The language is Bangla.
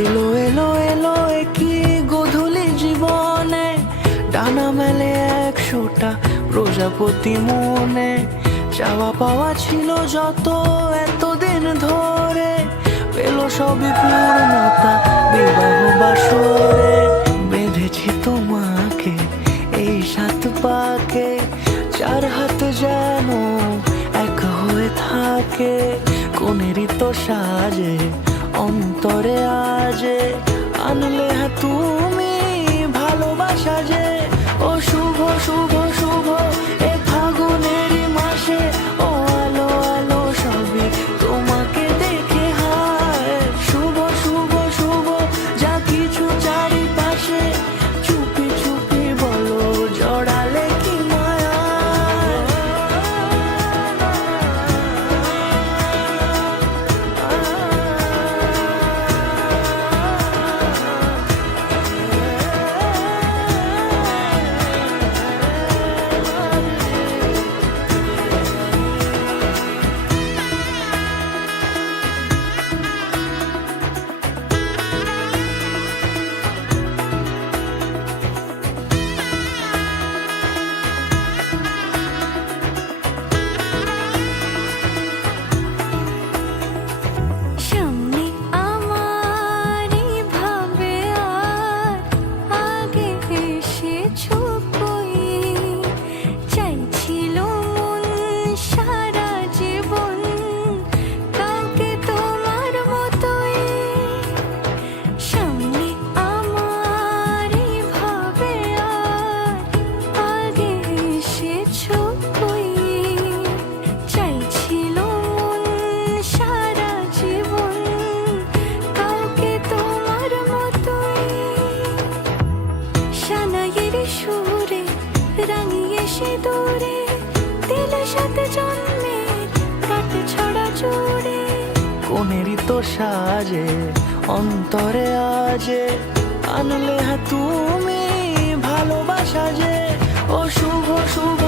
এলো এলো এলো কি গোধূলি জীবনে, ডানা মেলে 100টা প্রজাপতি মনে। চাওয়া পাওয়া ছিল যত এতদিন ধরে, পেল সবই পূর্ণতা বিবাহ বাসরে। বেঁধেছি তোমাকে এই 7 পাকে, 4 হাত যেন এক হয়ে থাকে। কোনেরই তো সাজে অন্তরে আজে, আনলে তুমি ভালোবাসা যে। ও শুভ শুভ শুভ এ ফাগুনেরই মাসে, ও আলো আলো সবই তোমাকে দেখে হায়। শুভ শুভ শুভ যা কিছু চারিপাশে, চুপি চুপি বলো জড়ালে কি মায়া। সামনে আমারই ভাবে আর আগে এসেছো কই, চাইছিল মন সারা জীবন কাউকে তোমার মতোই। সামনে আমারই ভাবে আর আগে এসেছো কই, চাইছিল মন সারা জীবন কাউকে তোমার মতোই। সানাইয়ের সুরে রাঙিয়ে সে দূরে, দিলে 7 জন্মের কাট ছড়া জোড়ে। কোনেরই তো সাজে অন্তরে আজে, আনলে তুমি ভালোবাসা যে। ও শুভ শুভ